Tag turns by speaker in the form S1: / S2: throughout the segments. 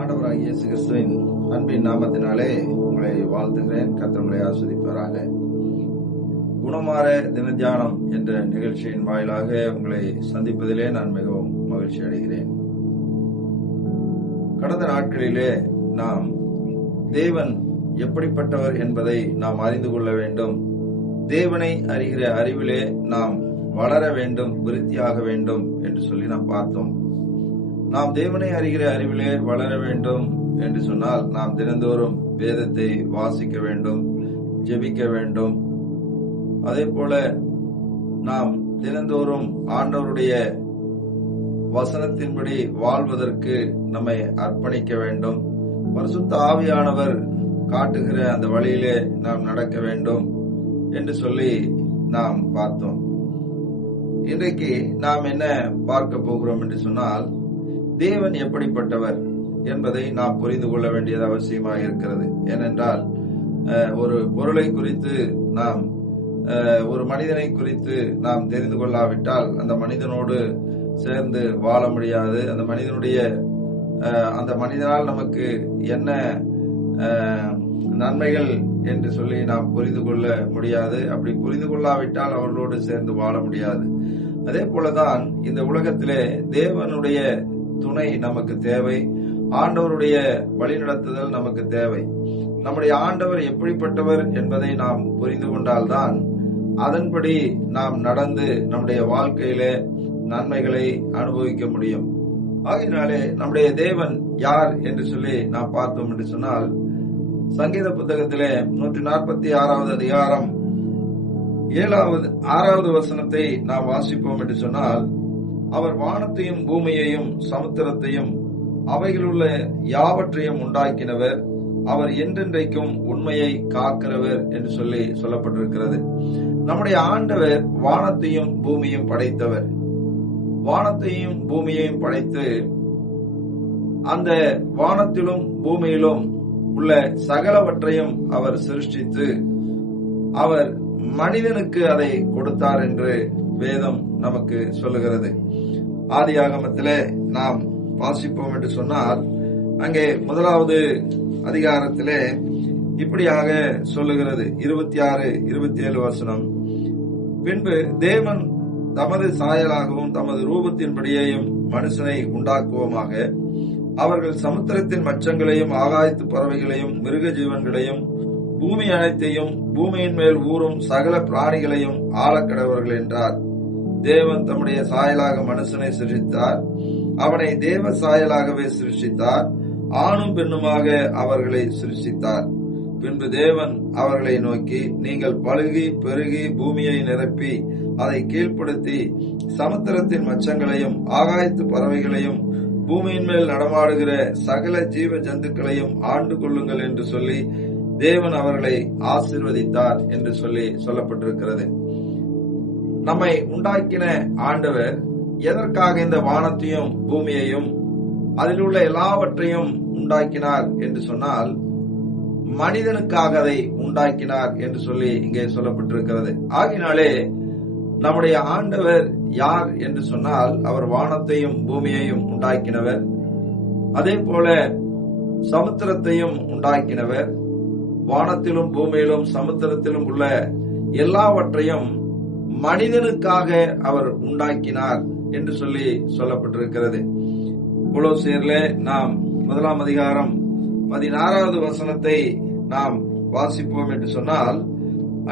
S1: ஆண்டவராக இயேசு கிறிஸ்துவின் அன்பின் நாமத்தினாலே உங்களை வாழ்த்துகிறேன் கத்தவங்களை ஆஸ்வதிப்பாராக குணமாற தினத்தியானம் என்ற நிகழ்ச்சியின் வாயிலாக உங்களை சந்திப்பதிலே நான் மிகவும் மகிழ்ச்சி அடைகிறேன் கடந்த நாட்களிலே நாம் தேவன் எப்படிப்பட்டவர் என்பதை நாம் அறிந்து கொள்ள வேண்டும் தேவனை அறிகிற அறிவிலே நாம் வளர வேண்டும் விருத்தியாக வேண்டும் என்று சொல்லி நாம் பார்த்தோம் நாம் தேவனை அறிகிற அறிவிலே வளர வேண்டும் என்று சொன்னால் நாம் தினந்தோறும் வேதத்தை வாசிக்க வேண்டும் ஜெபிக்க வேண்டும் அதே போல நாம் தினந்தோறும் ஆண்டவருடைய வசனத்தின்படி வாழ்வதற்கு நம்மை அர்ப்பணிக்க வேண்டும் பரிசுத்த ஆவியானவர் காட்டுகிற அந்த வழியிலே நாம் நடக்க வேண்டும் என்று சொல்லி நாம் பார்த்தோம் இன்றைக்கு நாம் என்ன பார்க்க போகிறோம் என்று சொன்னால் தேவன் எப்படிப்பட்டவர் என்பதை நாம் புரிந்து கொள்ள வேண்டியது அவசியமாக இருக்கிறது ஏனென்றால் ஒரு பொருளை குறித்து நாம் ஒரு மனிதனை குறித்து நாம் தெரிந்து கொள்ளாவிட்டால் அந்த மனிதனோடு சேர்ந்து வாழ முடியாது அந்த மனிதனுடைய அந்த மனிதனால் நமக்கு என்ன நன்மைகள் என்று சொல்லி நாம் புரிந்து கொள்ள முடியாது அப்படி புரிந்து கொள்ளாவிட்டால் அவர்களோடு சேர்ந்து வாழ முடியாது அதே போலதான் இந்த உலகத்திலே தேவனுடைய துணை நமக்கு தேவை ஆண்டவருடைய வழிநடத்துதல் நமக்கு தேவை நம்முடைய ஆண்டவர் எப்படிப்பட்டவர் என்பதை நாம் புரிந்து கொண்டால்தான் அதன்படி நாம் நடந்து நம்முடைய வாழ்க்கையில நன்மைகளை அனுபவிக்க முடியும் ஆகினாலே நம்முடைய தேவன் யார் என்று சொல்லி நாம் பார்த்தோம் என்று சொன்னால் சங்கீத புத்தகத்திலே நூற்றி நாற்பத்தி ஆறாவது அதிகாரம் ஏழாவது ஆறாவது வசனத்தை நாம் வாசிப்போம் என்று சொன்னால் அவர் வானத்தையும் பூமியையும் சமுத்திரத்தையும் அவைகளுள்ள யாவற்றையும் உண்டாக்கினவர் அவர் என்றென்றைக்கும் உண்மையை காக்கிறவர் என்று சொல்லி சொல்லப்பட்டிருக்கிறது நம்முடைய ஆண்டவர் வானத்தையும் பூமியையும் படைத்தவர் வானத்தையும் பூமியையும் படைத்து அந்த வானத்திலும் பூமியிலும் உள்ள சகலவற்றையும் அவர் சிருஷ்டித்து அவர் மனிதனுக்கு அதை கொடுத்தார் என்று வேதம் நமக்கு சொல்லுகிறது ஆதி ஆகமத்திலே நாம் வாசிப்போம் என்று சொன்னால் அங்கே முதலாவது அதிகாரத்திலே இப்படியாக சொல்லுகிறது இருபத்தி ஆறு இருபத்தி ஏழு வசனம் பின்பு தேவன் தமது சாயலாகவும் தமது ரூபத்தின்படியேயும் மனுஷனை உண்டாக்குவோமாக அவர்கள் சமுத்திரத்தின் மச்சங்களையும் ஆகாயத்து பறவைகளையும் மிருக ஜீவன்களையும் பூமி அனைத்தையும் பூமியின் மேல் ஊறும் சகல பிராணிகளையும் ஆளக்கடவர்கள் என்றார் தேவன் தம்முடைய சாயலாக மனுஷனை சிருஷித்தார் அவனை தேவ சாயலாகவே சிருஷித்தார் ஆணும் பெண்ணுமாக அவர்களை சிருஷித்தார் பின்பு தேவன் அவர்களை நோக்கி நீங்கள் பழுகி பெருகி பூமியை நிரப்பி அதை கீழ்ப்படுத்தி சமுத்திரத்தின் மச்சங்களையும் ஆகாயத்து பறவைகளையும் பூமியின் மேல் நடமாடுகிற சகல ஜீவ ஜந்துக்களையும் ஆண்டு கொள்ளுங்கள் என்று சொல்லி தேவன் அவர்களை ஆசிர்வதித்தார் என்று சொல்லி சொல்லப்பட்டிருக்கிறது நம்மை உண்டாக்கின ஆண்டவர் எதற்காக இந்த வானத்தையும் பூமியையும் அதில் உள்ள எல்லாவற்றையும் உண்டாக்கினார் என்று சொன்னால் மனிதனுக்காக அதை உண்டாக்கினார் என்று சொல்லி இங்கே சொல்லப்பட்டிருக்கிறது ஆகினாலே நம்முடைய ஆண்டவர் யார் என்று சொன்னால் அவர் வானத்தையும் பூமியையும் உண்டாக்கினவர் அதே போல சமுத்திரத்தையும் உண்டாக்கினவர் வானத்திலும் பூமியிலும் சமுத்திரத்திலும் உள்ள எல்லாவற்றையும் மனிதனுக்காக அவர் உண்டாக்கினார் என்று சொல்லி சொல்லப்பட்டிருக்கிறது குலோசியர்ல நாம் முதலாம் அதிகாரம் பதினாறாவது வசனத்தை நாம் வாசிப்போம் என்று சொன்னால்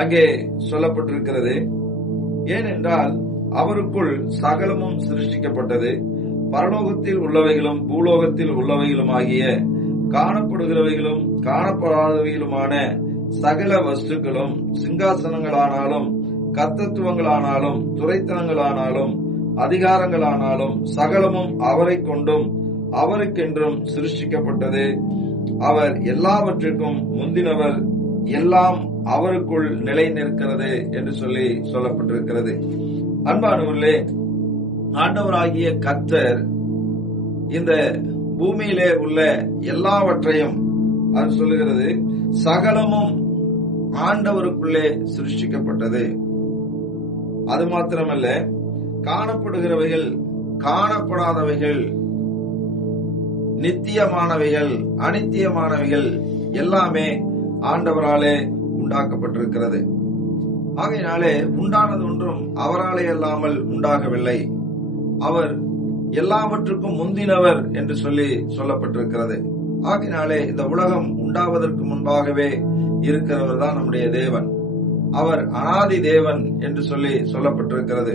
S1: அங்கே சொல்லப்பட்டிருக்கிறது ஏனென்றால் அவருக்குள் சகலமும் சிருஷ்டிக்கப்பட்டது பரலோகத்தில் உள்ளவைகளும் பூலோகத்தில் உள்ளவைகளும் ஆகிய காணப்படுகிறவைகளும் காணப்படாதவைகளுமான சகல வஸ்துக்களும் சிங்காசனங்களானாலும் கர்த்தத்துவங்களானாலும் துறைத்தனங்களானாலும் அதிகாரங்களானாலும் சகலமும் அவரை கொண்டும் அவருக்கென்றும் சிருஷ்டிக்கப்பட்டது அவர் எல்லாவற்றிற்கும் முந்தினவர் எல்லாம் அவருக்குள் நிலை நிற்கிறது என்று சொல்லி சொல்லப்பட்டிருக்கிறது அன்பானவர்களே ஆண்டவராகிய கத்தர் இந்த பூமியிலே உள்ள எல்லாவற்றையும் அது சொல்லுகிறது சகலமும் ஆண்டவருக்குள்ளே சிருஷ்டிக்கப்பட்டது அது மாத்திரமல்ல காணப்படுகிறவைகள் காணப்படாதவைகள் நித்தியமானவைகள் அனித்தியமானவைகள் எல்லாமே ஆண்டவராலே உண்டாக்கப்பட்டிருக்கிறது ஆகையினாலே உண்டானது ஒன்றும் அவராலே அல்லாமல் உண்டாகவில்லை அவர் எல்லாவற்றுக்கும் முந்தினவர் என்று சொல்லி சொல்லப்பட்டிருக்கிறது ஆகினாலே இந்த உலகம் உண்டாவதற்கு முன்பாகவே இருக்கிறவர் தான் நம்முடைய தேவன் அவர் அனாதி தேவன் என்று சொல்லி சொல்லப்பட்டிருக்கிறது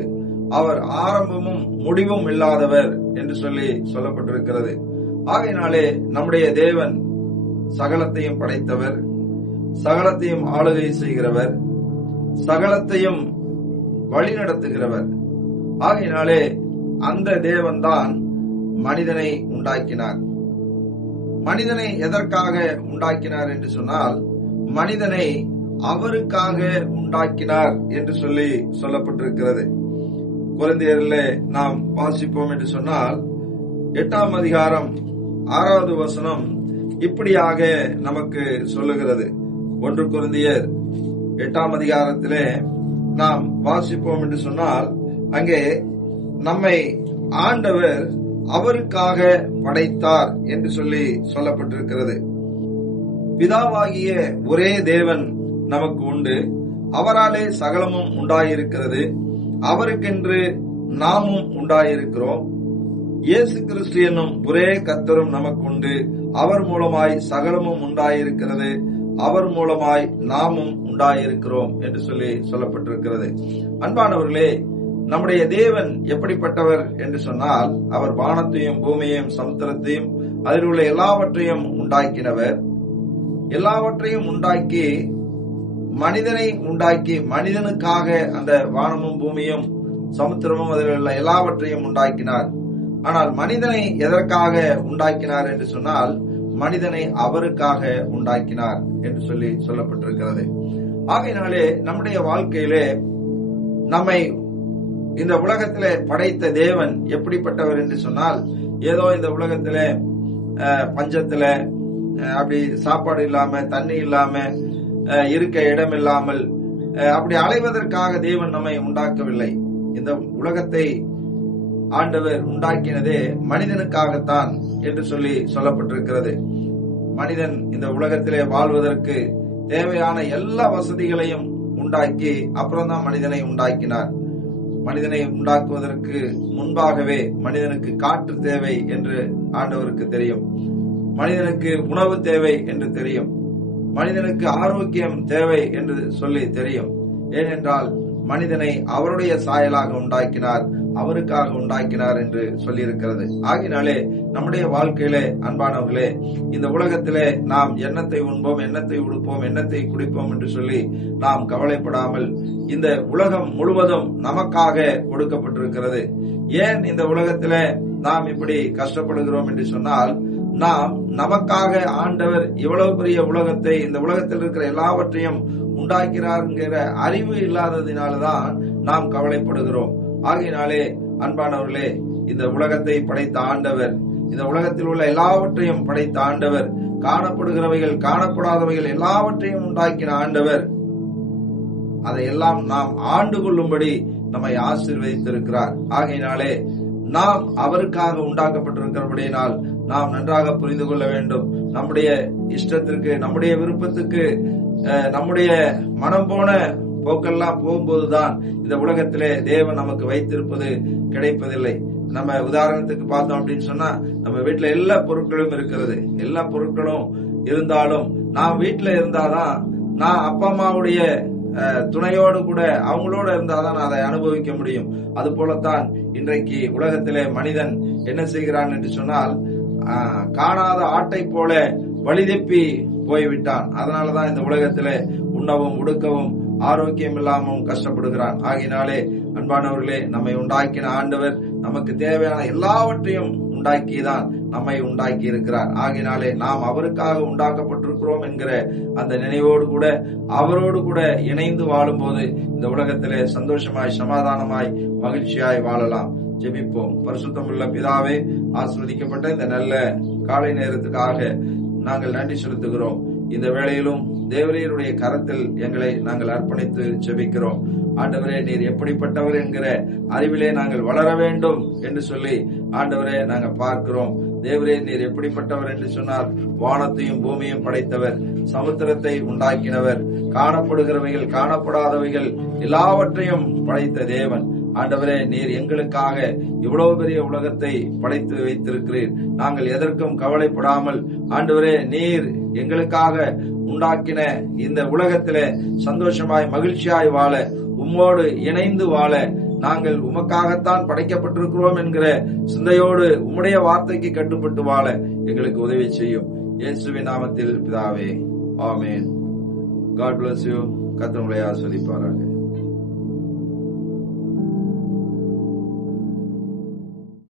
S1: அவர் ஆரம்பமும் முடிவும் இல்லாதவர் என்று சொல்லி சொல்லப்பட்டிருக்கிறது ஆகையினாலே நம்முடைய தேவன் சகலத்தையும் படைத்தவர் சகலத்தையும் ஆளுகை செய்கிறவர் சகலத்தையும் வழிநடத்துகிறவர் ஆகையினாலே அந்த தேவன்தான் மனிதனை உண்டாக்கினார் மனிதனை எதற்காக உண்டாக்கினார் என்று சொன்னால் மனிதனை அவருக்காக உண்டாக்கினார் என்று சொல்லி சொல்லப்பட்டிருக்கிறது குழந்தையர்ல நாம் வாசிப்போம் என்று சொன்னால் எட்டாம் அதிகாரம் ஆறாவது வசனம் இப்படியாக நமக்கு சொல்லுகிறது ஒன்று குழந்தையர் எட்டாம் அதிகாரத்திலே நாம் வாசிப்போம் என்று சொன்னால் அங்கே நம்மை ஆண்டவர் அவருக்காக படைத்தார் என்று சொல்லி சொல்லப்பட்டிருக்கிறது பிதாவாகிய ஒரே தேவன் நமக்கு உண்டு அவராலே சகலமும் உண்டாயிருக்கிறது அவருக்கென்று நாமும் உண்டாயிருக்கிறோம் இயேசு கிறிஸ்து என்னும் ஒரே கத்தரும் நமக்கு உண்டு அவர் மூலமாய் சகலமும் உண்டாயிருக்கிறது அவர் மூலமாய் நாமும் உண்டாயிருக்கிறோம் என்று சொல்லி சொல்லப்பட்டிருக்கிறது அன்பானவர்களே நம்முடைய தேவன் எப்படிப்பட்டவர் என்று சொன்னால் அவர் வானத்தையும் பூமியையும் சமுத்திரத்தையும் அதில் உள்ள எல்லாவற்றையும் உண்டாக்கினவர் எல்லாவற்றையும் உண்டாக்கி மனிதனை உண்டாக்கி மனிதனுக்காக அந்த வானமும் பூமியும் சமுத்திரமும் அதில் உள்ள எல்லாவற்றையும் உண்டாக்கினார் ஆனால் மனிதனை எதற்காக உண்டாக்கினார் என்று சொன்னால் மனிதனை அவருக்காக உண்டாக்கினார் என்று சொல்லி சொல்லப்பட்டிருக்கிறது ஆகையினாலே நம்முடைய வாழ்க்கையிலே நம்மை இந்த உலகத்திலே படைத்த தேவன் எப்படிப்பட்டவர் என்று சொன்னால் ஏதோ இந்த உலகத்திலே பஞ்சத்துல அப்படி சாப்பாடு இல்லாம தண்ணி இல்லாம இருக்க இடமில்லாமல் அப்படி அலைவதற்காக தேவன் நம்மை உண்டாக்கவில்லை இந்த உலகத்தை ஆண்டவர் உண்டாக்கினதே மனிதனுக்காகத்தான் என்று சொல்லி சொல்லப்பட்டிருக்கிறது மனிதன் இந்த உலகத்திலே வாழ்வதற்கு தேவையான எல்லா வசதிகளையும் உண்டாக்கி அப்புறம்தான் மனிதனை உண்டாக்கினார் மனிதனை உண்டாக்குவதற்கு முன்பாகவே மனிதனுக்கு காற்று தேவை என்று ஆண்டவருக்கு தெரியும் மனிதனுக்கு உணவு தேவை என்று தெரியும் மனிதனுக்கு ஆரோக்கியம் தேவை என்று சொல்லி தெரியும் ஏனென்றால் மனிதனை அவருடைய சாயலாக உண்டாக்கினார் அவருக்காக உண்டாக்கினார் என்று சொல்லியிருக்கிறது ஆகினாலே நம்முடைய வாழ்க்கையிலே அன்பானவர்களே இந்த உலகத்திலே நாம் எண்ணத்தை உண்போம் எண்ணத்தை உடுப்போம் எண்ணத்தை குடிப்போம் என்று சொல்லி நாம் கவலைப்படாமல் இந்த உலகம் முழுவதும் நமக்காக கொடுக்கப்பட்டிருக்கிறது ஏன் இந்த உலகத்திலே நாம் இப்படி கஷ்டப்படுகிறோம் என்று சொன்னால் நாம் நமக்காக ஆண்டவர் இவ்வளவு பெரிய உலகத்தை இந்த உலகத்தில் இருக்கிற எல்லாவற்றையும் உண்டாக்கிறார்ங்கிற அறிவு இல்லாததினால்தான் நாம் கவலைப்படுகிறோம் ஆகையினாலே அன்பானவர்களே இந்த உலகத்தை படைத்த ஆண்டவர் இந்த உலகத்தில் உள்ள எல்லாவற்றையும் படைத்த ஆண்டவர் காணப்படுகிறவைகள் காணப்படாதவைகள் எல்லாவற்றையும் உண்டாக்கின ஆண்டவர் அதையெல்லாம் நாம் ஆண்டு கொள்ளும்படி நம்மை ஆசிர்வதித்திருக்கிறார் ஆகையினாலே நாம் அவருக்காக உண்டாக்கப்பட்டிருக்கிறபடியினால் நாம் நன்றாக புரிந்து கொள்ள வேண்டும் நம்முடைய இஷ்டத்திற்கு நம்முடைய விருப்பத்துக்கு நம்முடைய மனம் போன போக்கெல்லாம் போகும்போதுதான் இந்த உலகத்திலே தேவன் நமக்கு வைத்திருப்பது கிடைப்பதில்லை நம்ம உதாரணத்துக்கு பார்த்தோம் அப்படின்னு சொன்னா நம்ம வீட்டுல எல்லா பொருட்களும் இருக்கிறது எல்லா பொருட்களும் இருந்தாலும் நான் வீட்டுல இருந்தாதான் நான் அப்பா அம்மாவுடைய துணையோடு கூட அவங்களோட இருந்தாதான் அதை அனுபவிக்க முடியும் அது போலத்தான் இன்றைக்கு உலகத்திலே மனிதன் என்ன செய்கிறான் என்று சொன்னால் காணாத ஆட்டை போல வழிதப்பி போய்விட்டான் அதனாலதான் இந்த உலகத்திலே உண்ணவும் உடுக்கவும் ஆரோக்கியம் இல்லாமல் கஷ்டப்படுகிறான் ஆகினாலே அன்பானவர்களே நம்மை உண்டாக்கின ஆண்டவர் நமக்கு தேவையான எல்லாவற்றையும் உண்டாக்கிதான் நம்மை உண்டாக்கி இருக்கிறார் ஆகினாலே நாம் அவருக்காக உண்டாக்கப்பட்டிருக்கிறோம் என்கிற அந்த நினைவோடு கூட அவரோடு கூட இணைந்து வாழும் போது இந்த உலகத்திலே சந்தோஷமாய் சமாதானமாய் மகிழ்ச்சியாய் வாழலாம் ஜெபிப்போம் பரிசுத்தமுள்ள பிதாவே ஆஸ்வதிக்கப்பட்ட இந்த நல்ல காலை நேரத்துக்காக நாங்கள் நன்றி செலுத்துகிறோம் இந்த வேளையிலும் தேவரீருடைய கரத்தில் எங்களை நாங்கள் அர்ப்பணித்து செபிக்கிறோம் ஆண்டவரே நீர் எப்படிப்பட்டவர் என்கிற அறிவிலே நாங்கள் வளர வேண்டும் என்று சொல்லி ஆண்டவரே நாங்கள் பார்க்கிறோம் தேவரே நீர் எப்படிப்பட்டவர் என்று சொன்னார் வானத்தையும் பூமியும் படைத்தவர் சமுத்திரத்தை உண்டாக்கினவர் காணப்படுகிறவைகள் காணப்படாதவைகள் எல்லாவற்றையும் படைத்த தேவன் ஆண்டவரே நீர் எங்களுக்காக இவ்வளவு பெரிய உலகத்தை படைத்து வைத்திருக்கிறீர் நாங்கள் எதற்கும் கவலைப்படாமல் ஆண்டவரே நீர் எங்களுக்காக உண்டாக்கின இந்த உலகத்தில சந்தோஷமாய் மகிழ்ச்சியாய் வாழ உம்மோடு இணைந்து வாழ நாங்கள் உமக்காகத்தான் படைக்கப்பட்டிருக்கிறோம் என்கிற சிந்தையோடு உம்முடைய வார்த்தைக்கு கட்டுப்பட்டு வாழ எங்களுக்கு உதவி செய்யும் இயேசுவின் நாமத்தில் பிதாவே ஆமேன் காட் பிளஸ் யூ கத்தவங்களை ஆஸ்வதிப்பாராக